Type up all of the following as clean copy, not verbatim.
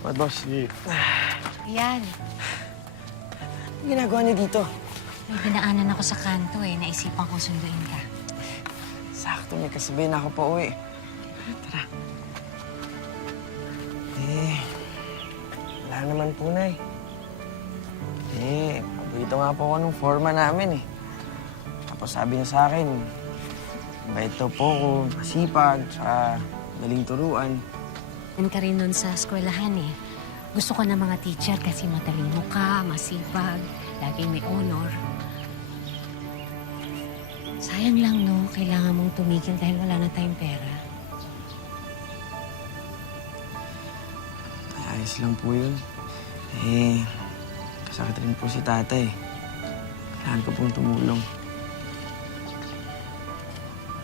What, boss? Ayan. Ano ginagawa niyo dito? May dinaanan ako sa kanto eh. Naisipan ko sunduin ka. Sakto, may kasabay na ako pa uwi. Tara. Wala naman po, Nay. Paborito nga po ako nung forma namin eh. Tapos sabi niya sa akin, bait daw po ako, masipag, tsaka galing turuan. Yan ka rin nun sa eskwelahan eh. Gusto ko ng mga teacher kasi matalino ka, masipag, laging may honor. Sayang lang, no? Kailangan mong tumigil dahil wala na tayong pera. Ayos lang po yun. Kasakit rin po si tatay. Kailangan ko pong tumulong.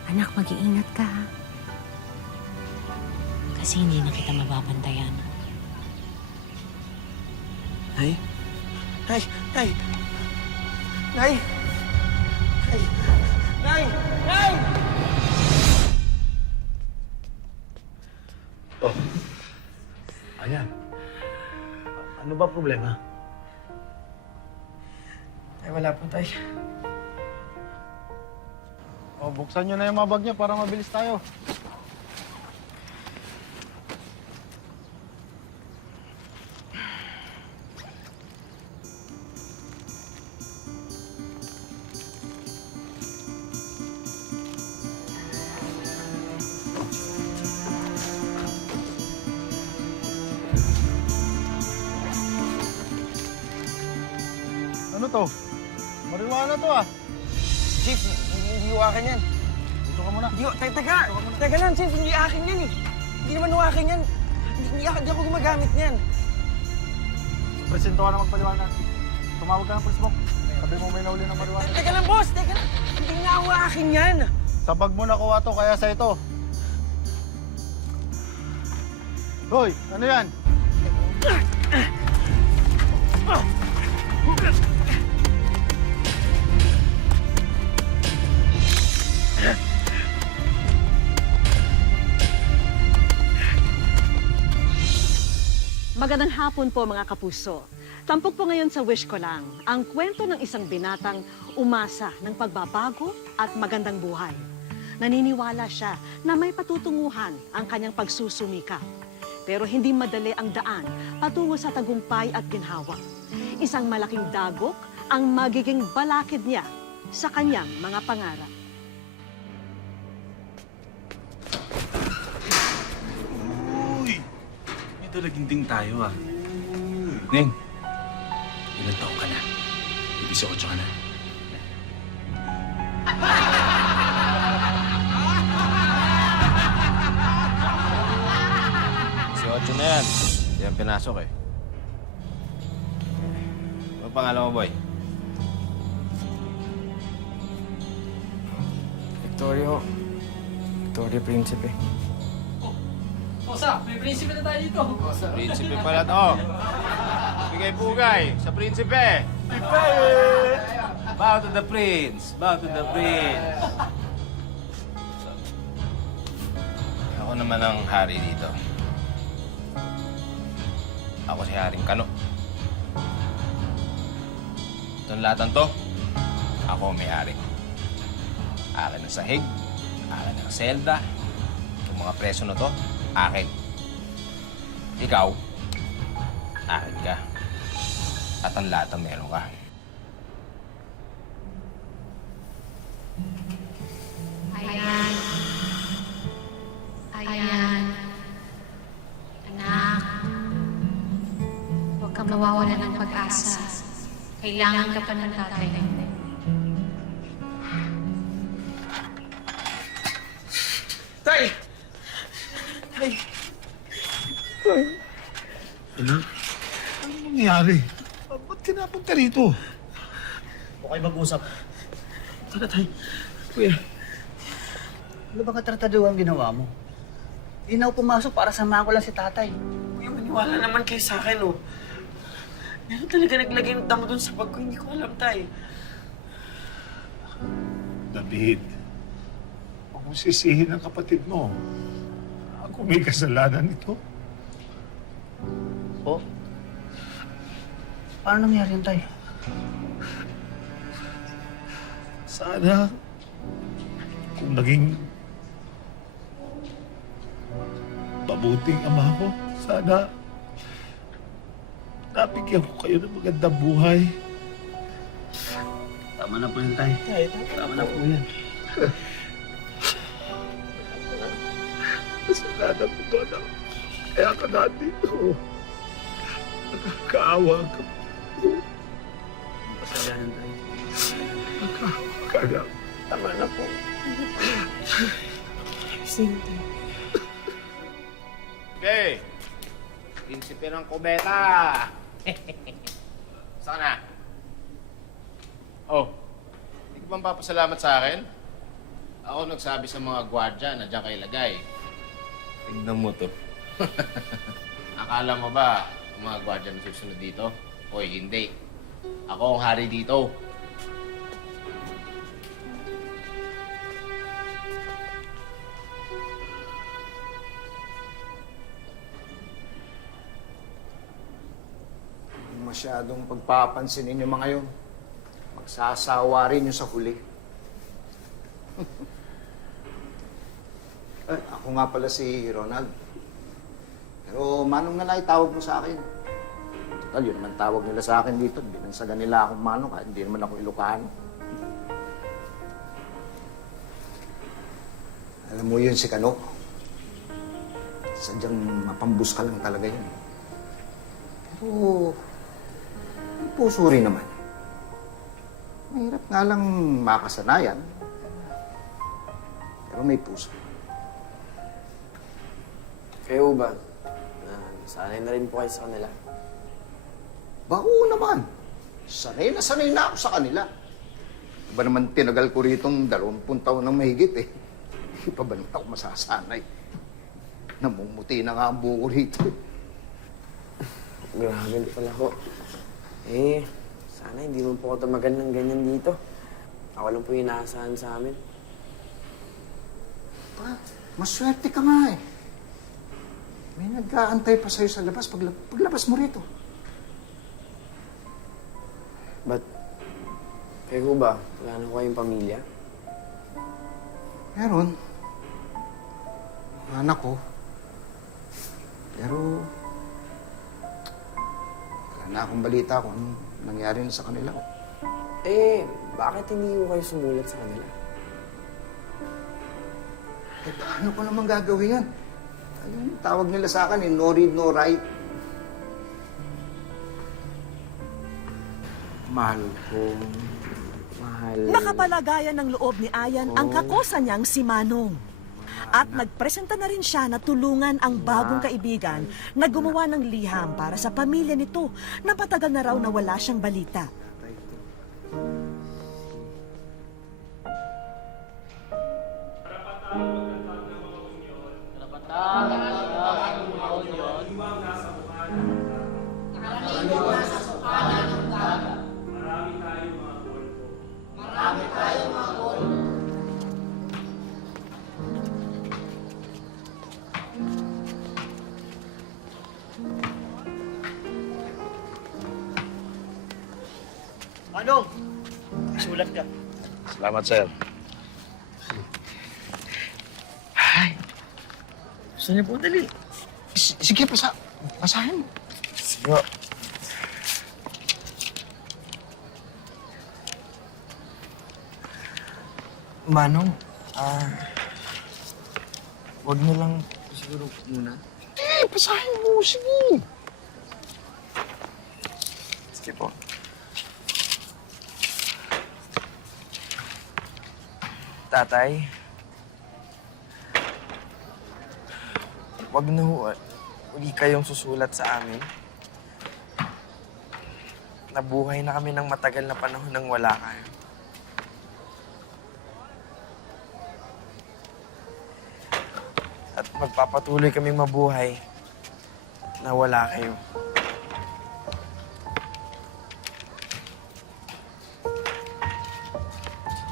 Anak, mag-iingat ka, ha? Kasi hindi na kita mababantayan. Nay? Nay! Nay! Nay! Nay! Nay! Nay! Oh. Ayan. Ano ba problema? Ay, wala po tayo. O, buksan nyo na yung mga bag nyo para mabilis tayo. Ano to? Marijuana to ah. Chief, hindi ko akin yan. Dito ka muna. Hindi ko, teka lang, Chief, hindi akin yan eh. Hindi naman ko akin yan. Hindi ako gumagamit niyan. Presento ka na magpaliwanag. Tumawag ka ng police mo. Sabi mo may nahuli ng marijuana. Teka lang, boss, teka lang. Hindi nga ako akin yan. Sa bag mo nakuha to, kaya sa ito. Hoy, ano yan? Magandang hapon po mga kapuso. Tampok po ngayon sa Wish Ko Lang, ang kwento ng isang binatang umasa ng pagbabago at magandang buhay. Naniniwala siya na may patutunguhan ang kanyang pagsusumikap. Pero hindi madali ang daan patungo sa tagumpay at ginhawa. Isang malaking dagok ang magiging balakid niya sa kanyang mga pangarap. Uy! May dalaginding tayo ah. Neng, ilang taon ka na? 18 ka na. Si Ocho na yan. Hindi yan pinasok eh. Ano pangalan mo, boy? Victorio. Victorio Principe. Osa, may prinsipe na tayo dito. Prinsipe pala to. Bigay-bugay sa prinsipe. Bow to the prince. Bow to the prince. Ako naman ang hari dito. Ako si Haring Kano. Itong latan to, ako may-ari. Akin ang sahig, akin ang selda. Yung mga preso na to, akin. Ikaw, akin ka. At ang lata meron ka. Ayan. Ayan. Anak. Huwag kang mawawala ng pag-asa. Kailangan ka pa ng tatay. Tay! Tay! Ano? Ano nangyari? Ba't tinapunta rito? Okay mag-usap. Tara, tay. Kuya. Ano ba katratado ang ginawa mo? Di na ako pumasok para samahan ko lang si tatay. Kuya, maniwala naman kayo sa akin, oh. Meron talaga naglagay ng damo dun sa bag ko. Hindi ko alam, tay. David, huwag mong sisihin ang kapatid mo. Ako may kasalanan nito. Po? Paano nangyari yun, Tay? Sana kung naging mabuting ama ko, sana nabigyan ko kayo ng magandang buhay. Tama na po yun, Tay. Tama na po yan. Kasalanan ko to, anak. Kaya ka nandito. Nakakaawa ka. Pasalanan, Tay. Nakakaawa ka na. Tama na po. Okay. Prinsipe ng kubeta. Saan na? Oh, hindi ka bang papasalamat sa akin? Ako nagsabi sa mga gwardya na diyan kayo ilagay. Tignan mo to. Akala mo ba ang mga gwardya na susunod dito? Hoy, hindi. Ako ang hari dito. Masyadong pagpapansinin yung mga yun. Magsasawa rin yung sa huli. Ako nga pala si Ronald. Pero Manong na lang itawag mo sa akin. Total, yun naman tawag nila sa akin dito. Binansagan nila akong Manong kahit hindi naman ako Ilocano. Alam mo yun si Kano. Sadyang mapambus ka lang talaga yun. Pero may puso rin naman. Mahirap nga lang makasanayan. Pero may puso. Kayo ba? Sanay na rin po kayo sa kanila. Bako naman. Sanay na ako sa kanila. Ba naman tinagal ko ritong 20 taon ng mahigit eh. Hindi pa ba naman ako masasanay? Namumuti na nga ang buko rito. Grabe pala ko. Sana hindi mo po ako tumagal ng ganyan dito. Ako lang po yung inaasahan sa amin. Maswerte ka nga eh. May nag-aantay pa sa'yo sa labas paglabas mo rito. But, kayo ba? Wala na ko kayong pamilya? Meron. Anak ko. Pero wala na akong balita kung anong nangyari na sa kanila. Bakit hindi ko kayo sumulat sa kanila? Paano ko naman gagawin yan? Yung tawag nila sa akin, no read, no write. Mahal ko. Mahal. Nakapalagayan ng loob ni Ayan ang kakosa niyang si Manong. At nagpresenta na rin siya na tulungan ang bagong kaibigan na gumawa ng liham para sa pamilya nito na patagal na raw na wala siyang balita. Manong! Sulat ka. Salamat, sir. Gusto niyo po dali? Sige, basahin mo. Sige. Manong, wag niyo lang siguro muna. Basahin mo, sige. Sige po. Tatay, wag na ho, uli kayong susulat sa amin. Nabuhay na kami ng matagal na panahon nang wala kayo. At magpapatuloy kaming mabuhay na wala kayo.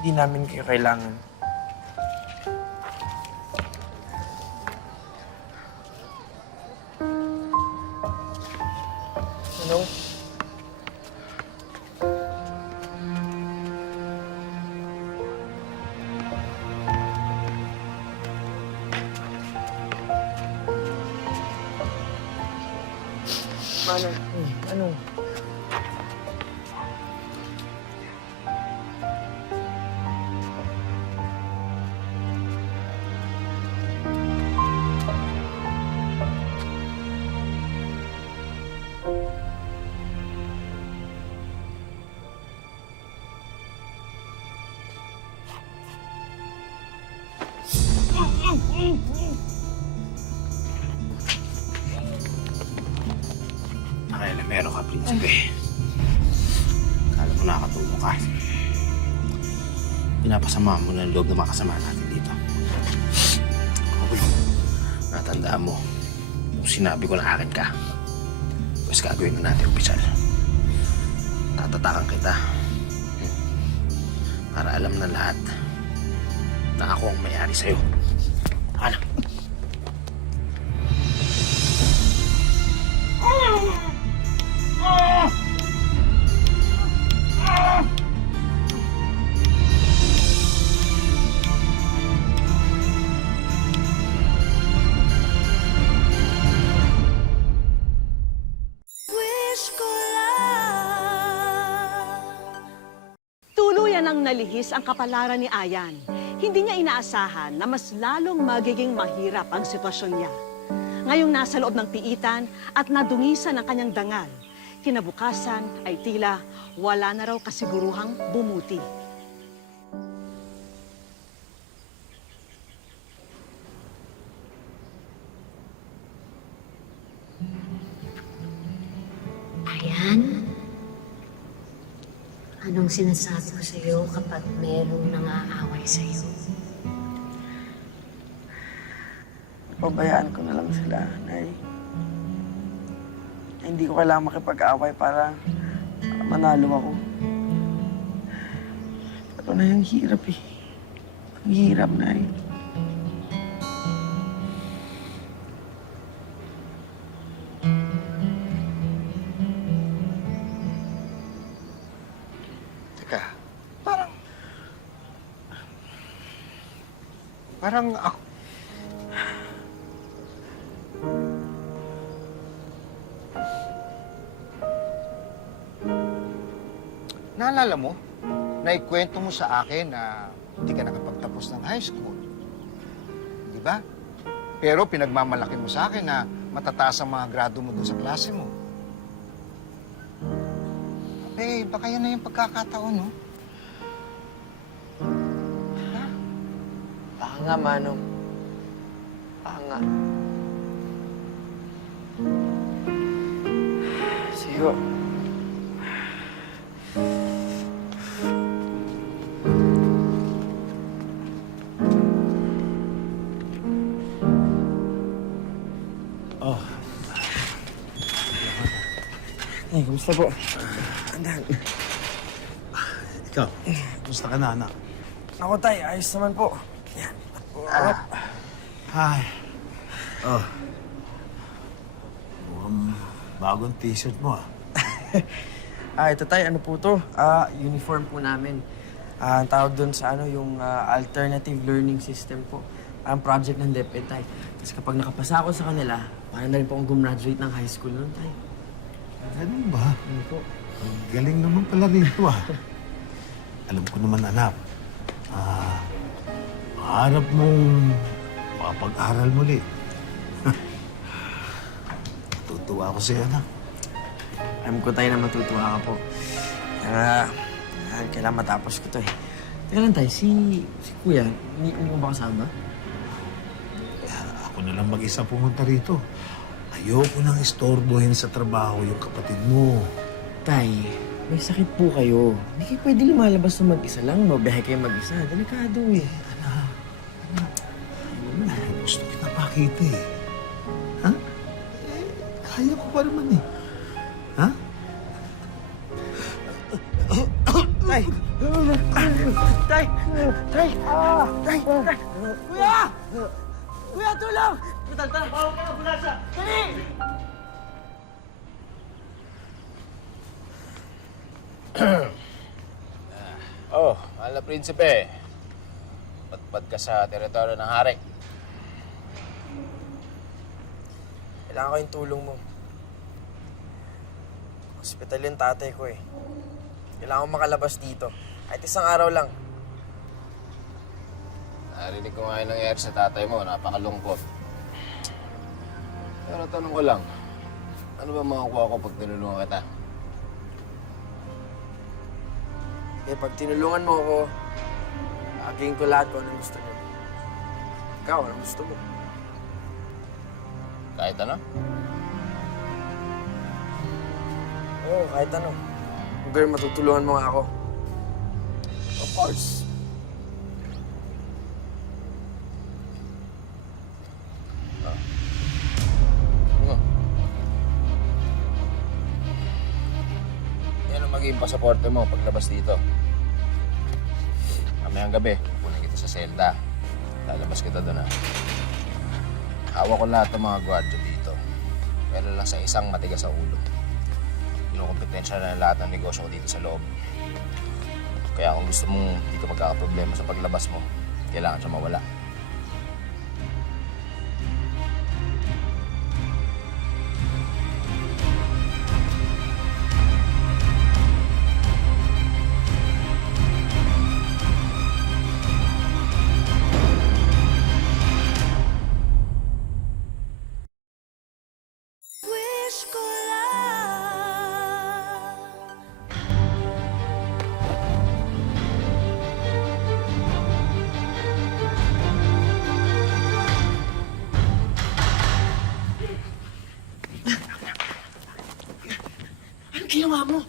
Hindi namin kayo kailangan. Ano? Manong, ano? Nakailamero ka, Prinsipe. Kala mo nakakatulong ka. Pinapasama mo na ang loob ng mga kasama natin dito. Okay. Natandaan mo, kung sinabi ko na akin ka, mas gagawin na natin opisyal. Tatatakan kita. Para alam na lahat na ako ang may-ari sa'yo. Ano? Tuluyan ang nalihis ang kapalaran ni Ayan. Hindi niya inaasahan na mas lalong magiging mahirap ang sitwasyon niya. Ngayong nasa loob ng piitan at nadungisan ang kanyang dangal, kinabukasan ay tila wala na raw kasiguruhang bumuti. Ayan? Anong sinasabi ko sa'yo kapag merong nangaaway sa'yo? Pabayaan ko na lang sila, Nay. Hindi ko kailangan makipag-away para manalo ako. Pero na yung hirap eh. Ang hirap, Nay. Teka, parang ako... Naalala mo, naikwento mo sa akin na hindi ka nakapagtapos ng high school. Di ba? Pero pinagmamalaki mo sa akin na matataas ang mga grado mo doon sa klase mo. Eh, baka yan na yung pagkakataon, no? Baka nga, Manong. Baka nga. Sigo. Oh, Ay, kumusta po? Andan. ikaw. Gusto ka na, anak? Ako, Tay. Ayos naman po. Yan. Ay. Oh. Mukhang bagong t-shirt mo, ah. Ito, Tay. Ano po to? Uniform po namin. Ang tawag doon sa yung alternative learning system po. Ang project ng DepEd, Tay. Tapos kapag nakapasa ako sa kanila, paano na rin po akong gumraduate ng high school noon, Tay. Ganun ba? Ano po? Ang galing naman pala rito, ah. Alam ko naman, anak. Harap mong makapag-aral muli. Tutuwa ako sa'yo, anak. Alam ko, Tay, na matutuwa ka po. Kailangan matapos ko to eh. Teka lang, Tay. Si Kuya, hindi mo ba kasama? Ako na lang mag-isa pumunta rito. Ayoko nang istorbohin sa trabaho yung kapatid mo. Tay, may sakit po kayo. Hindi kayo pwede lumalabas na mag-isa lang. Mabiyahe kayo mag-isa. Delikado eh. Anak. Ay, gusto kita pakita eh. Ha? Kaya ko pa naman eh. Ha? Tay! Tay! Tay! Tay! Tay! Kuya! Kuya, tulong! Tara! Tara! Dali! Mahal na prinsipe, patpad ka sa teritoryo ng hari. Kailangan ko yung tulong mo. Hospital yung tatay ko eh. Kailangan ko makalabas dito. Kahit isang araw lang. Narinig ko nga yung nangyari sa tatay mo, napakalungkot. Pero tanong ko lang, ano ba makukuha ko pag tinulungan kita? Eh, pag tinulungan mo ako, again ko lahat kung anong gusto mo. Ikaw, anong gusto mo? Kahit ano? Oo, kahit ano. Girl, matutulungan mo nga ako. Of course. Ano? Yan ang magiging pasaporte mo paglabas dito. Mamayang gabi, pupunin kita sa selda. Lalabas kita doon, ha? Hawak ko lahat ng mga gwardiya dito. Pero lang sa isang matigas sa ulo. Kinukompetensya na lahat ng negosyo ko dito sa loob. Kaya kung gusto mong hindi ka magkakaproblema sa paglabas mo, kailangan siya mawala. Anong ginawa mo?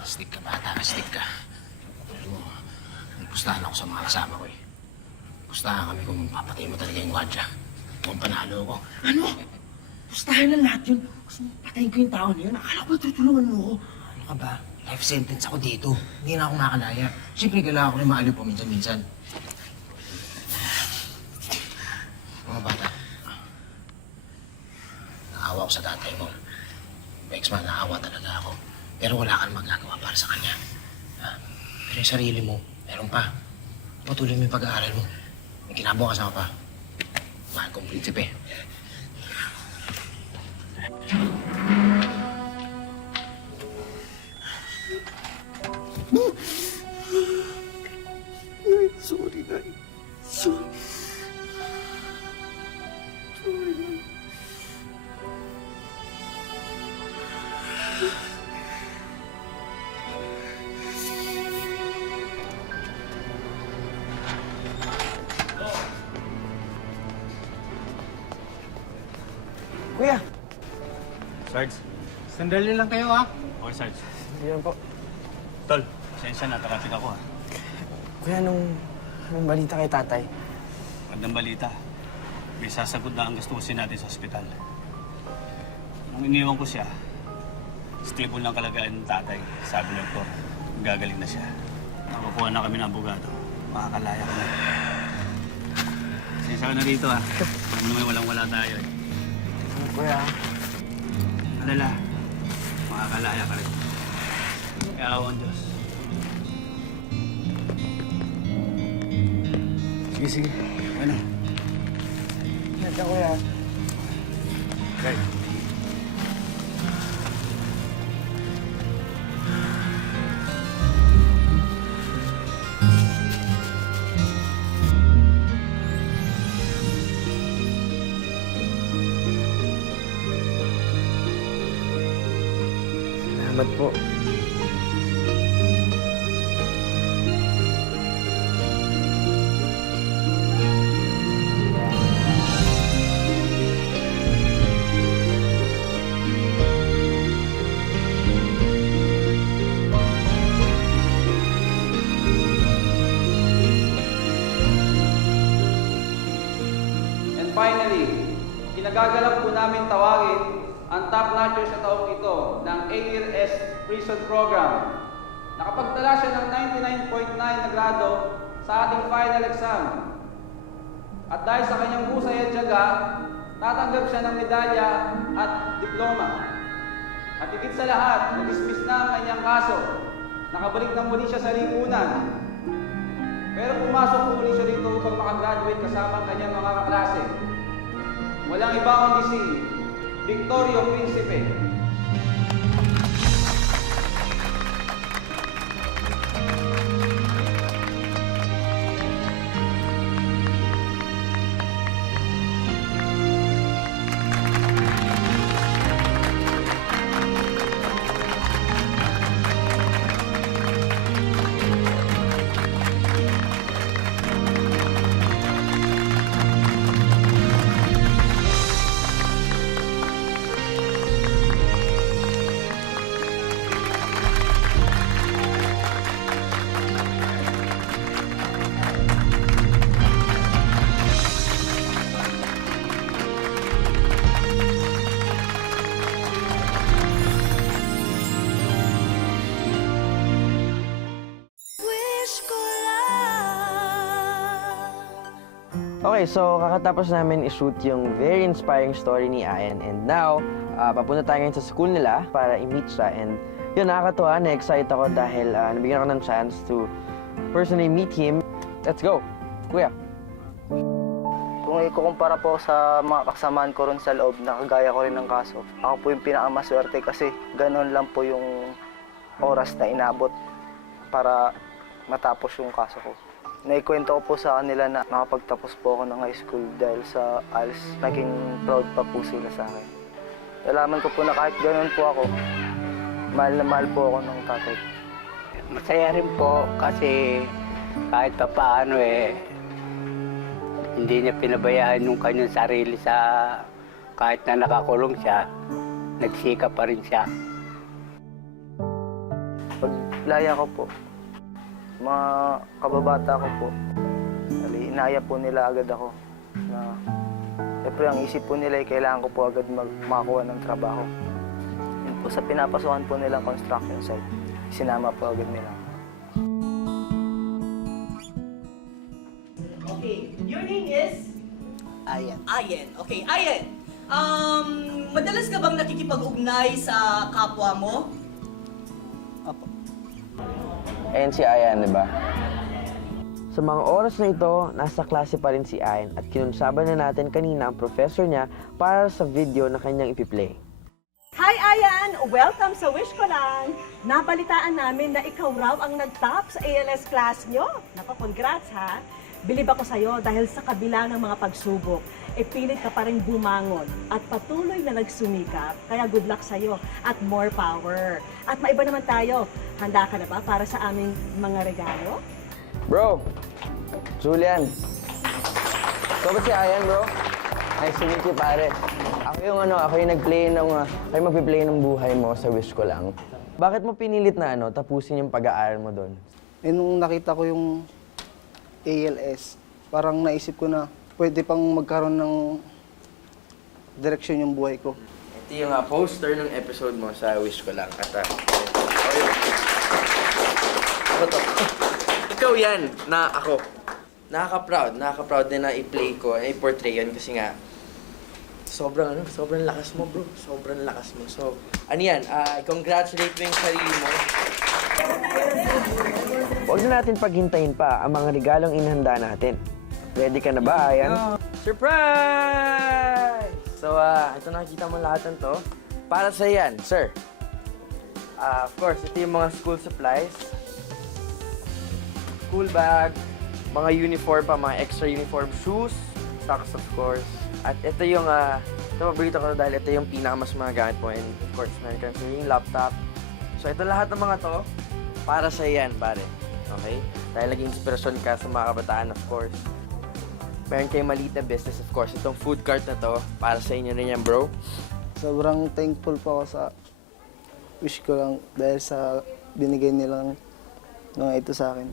Astig ka, bata. Astig ka. Pero, pustahan ako sa mga kasama ko eh. Pustahan kami kung papatay mo talaga yung gwadya. Kung panalo ko. Ano? Pustahan na lahat yun. Gusto mo patayin ko yung tao na yun? Akala ko tutulungan mo ako. Ano ka ba? Life sentence ako dito. Hindi na ako makalaya. Siyempre, kailangan ko rin maaliw paminsan-minsan. Mga bata, naawa ko sa tatay mo. Bexman, naawa talaga ako. Pero wala kang magagawa para sa kanya. Ha? Pero yung sarili mo, meron pa. Patuloy mo yung pag-aaral mo. May kinabukasan ka pa. Mahal kong prinsipe. Sorry, Nay. Sorry. Kuya! Sarge, sandali lang kayo ha. Okay, Sarge. Hindi yan po. Tol, pasensya na, traffic ako ha. Kuya, anong balita kay tatay? Magandang balita. May sasagot na ang gastusin natin sa ospital. Nung iniwan ko siya, stable ng kalagayan ng tatay. Sabi ng doktor, gagaling na siya. Nakakuha na kami ng abogado. Makakalaya ka na. Pasensya ka na rito ha. Alam naman walang-wala tayo eh. Kuya, Alala, makakalaya ka rin. Kaya ako ang Diyos. sige, sige. Ano? Ingat ka, kuya. Okay. Salamat po. And finally, kinagagalap po namin tawagin ang top notcher sa taong ito ng ARS Prison Program. Nakapagtala siya ng 99.9 na grado sa ating final exam. At dahil sa kanyang husay at tiyaga, tatanggap siya ng medalya at diploma. At higit sa lahat, na-dismiss na ang kanyang kaso nakabalik na muli siya sa lipunan. Pero pumasok po muli siya dito upang makagraduate kasama ang kanyang mga kaklase. Walang iba kundi si Victorio Principe. Okay, so kakatapos namin i-shoot yung very inspiring story ni Ayan. And now, papunta tayo ngayon sa school nila para i-meet siya. And yun, nakakatuwa, na-excite ako dahil nabigyan ako ng chance to personally meet him. Let's go! Kuya. Kung ikukumpara po sa mga kasamaan ko ron sa loob, nakagaya ko rin ng kaso. Ako po yung pinakamaswerte kasi ganoon lang po yung oras na inabot para matapos yung kaso ko. Naikwento ko po sa kanila na nakapagtapos po ako ng high school dahil sa ALS. Naging proud pa po sila sa akin. Nalaman ko po na kahit ganoon po ako, mahal na mahal po ako ng tatay. Masaya rin po kasi kahit pa paano hindi niya pinabayaan yung kanyang sarili sa kahit na nakakulong siya, nagsikap pa rin siya. Paglaya ko po, mga kababata ko po, inaya po nila agad ako na siyempre ang isip po nila ay kailangan ko po agad makakuha ng trabaho. Yun po sa pinapasukan po nilang construction site, sinama po agad nila. Okay, your name is? Ayan. Ayen. Okay, Ayen. Madalas ka bang nakikipag-ugnay sa kapwa mo? Apo. Ayan si Ayan, di ba? Sa mga oras na ito, nasa klase pa rin si Ayan at kinunsaban na natin kanina ang professor niya para sa video na kanyang ipiplay. Hi, Ayan! Welcome sa Wish Ko Lang! Nabalitaan namin na ikaw raw ang nag-top sa ALS class nyo. Naku, congrats ha! Bilib ako sa'yo dahil sa kabila ng mga pagsubok, pilit ka pa rin bumangon at patuloy na nagsumikap. Kaya good luck sa'yo at more power. At maiba naman tayo. Handa ka na ba para sa aming mga regalo? Bro! Julian! So ba si Ayan, bro? Nice to meet you, pare. Ako yung magpi-play ng buhay mo sa Wish Ko Lang. Bakit mo pinilit na tapusin yung pag-aaral mo doon? Nung nakita ko yung ALS, parang naisip ko na pwede pang magkaroon ng direksyon yung buhay ko. Ito yung poster ng episode mo sa Wish Ko Lang. At ano to? Ikaw yan, na ako. Nakaka-proud din na i-play ko, i-portray yan kasi nga sobrang lakas mo, bro. Sobrang lakas mo. So, ano yan, congratulate mo yung sarili mo. Huwag na natin paghintayin pa ang mga regalong inihanda natin. Ready ka na ba, Ayan? Surprise! So, ito nakikita mo lahat ng to. Para sa yan, sir. Of course, ito yung mga school supplies. School bag, mga uniform pa, mga extra uniform, shoes, socks of course. At ito yung, paborito ko dahil ito yung pinakamas mga gamit mo. And of course, meron kang yung laptop. So ito lahat ng mga to, para sa yan, pare. Okay? Dahil naging inspirasyon ka sa mga kabataan, of course. Meron kayong maliit na business, of course. Itong food cart na to, para sa inyo rin yan, bro. Sobrang thankful po ako sa Wish Ko Lang dahil sa binigay nilang mga ito sa akin.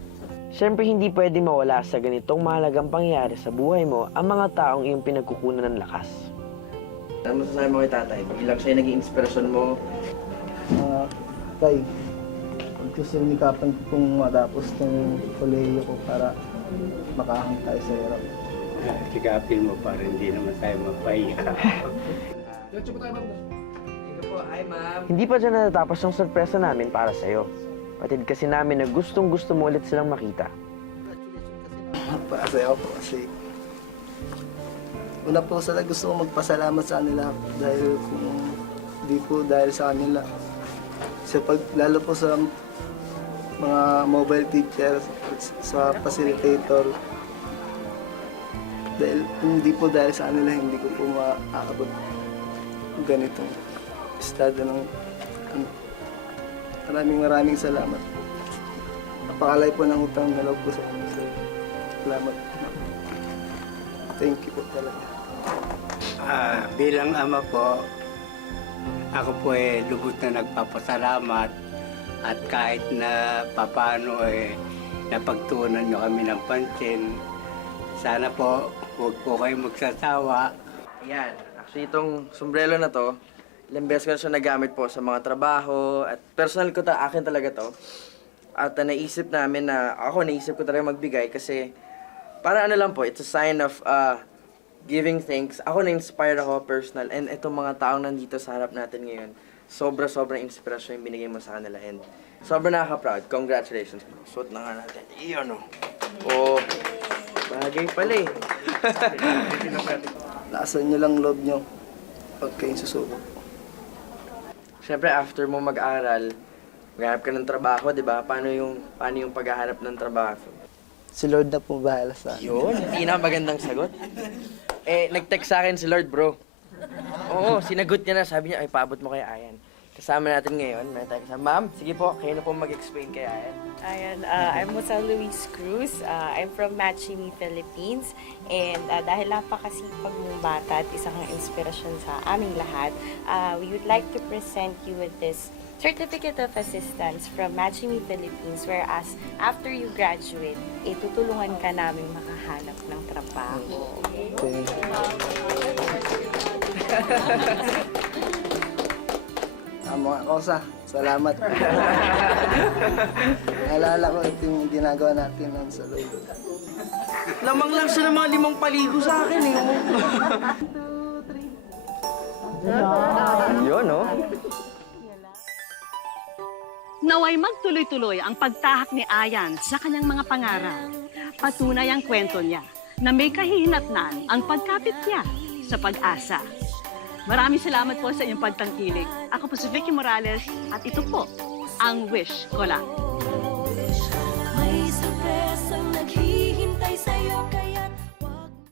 Siyempre, hindi pwede mawala sa ganitong mahalagang pangyayari sa buhay mo ang mga taong iyong pinagkukunan ng lakas. Ano masasabi mo kay tatay? Ilang siya naging inspirasyon mo? Tay, pagsusunikapan ko kung matapos ng kolehiyo ko para makahang tayo sa hirap. Sigapin mo para hindi naman tayo mapahiya. Hindi pa dyan natatapos yung sorpresa namin para sa'yo. Patid kasi namin na gustong-gusto mo ulit silang makita. Napakasaya po kasi una po sa gusto ko magpasalamat sa kanila dahil kung di po dahil sa kanila. Lalo po sa mga mobile teacher, sa facilitator. Dahil hindi po dahil sa kanila, hindi ko po maaabot ganitong estado ng maraming salamat. Napakalay po ng utang na loob ko sa inyo. Salamat. Thank you po talaga. Bilang ama po, ako po lubos na nagpapasalamat at kahit na papano napagtuunan nyo kami ng pansin. Sana po, huwag po kayong magsasawa. Ayan. Actually, itong sombrero na to, ilang beses ko na siya nagamit po sa mga trabaho at personal ko akin talaga to. At naisip ko talaga magbigay kasi para ano lang po, it's a sign of giving thanks. Ako na-inspire ako personal and itong mga taong nandito sa harap natin ngayon, sobrang inspirasyon yung binigay mo sa kanila and sobrang nakaka-proud. Congratulations. Suot na nga natin. Iyon o. Oh, bagay pala eh. Lakasan nyo lang loob nyo pag kayong susubok. Siyempre, after mo mag-aral, maghanap ka ng trabaho, di ba? Paano yung paghahanap ng trabaho? Si Lord na po bahala sa akin. Yun, magandang sagot. Nag-text sa akin si Lord, bro. Oo, sinagot niya na. Sabi niya, ay, paabot mo kay Ayan. Kasama natin ngayon. May tayo kasama. Ma'am, sige po, kayo na po mag-explain kay Ayan. Ayan, I'm Jose Luis Cruz. I'm from Matchimi, Philippines. And dahil napakasipag mong bata at isang inspirasyon sa aming lahat, we would like to present you with this Certificate of Assistance from Matchimi, Philippines, whereas after you graduate, tutulungan ka namin makahanap ng trabaho. Okay. Mga kosa, salamat. Naalala ko ito yung ginagawa natin ng salud. Lamang lang siya ng mga 5 paligo sa akin eh. 1, 2, 3. Yun, no? Naway magtuloy-tuloy ang pagtahak ni Ayan sa kanyang mga pangarap. Patunay ang kwento niya na may kahihinatnan ang pagkapit niya sa pag-asa. Maraming salamat po sa inyong pagtangkilik. Ako po si Vicky Morales at ito po ang Wish Ko Lang.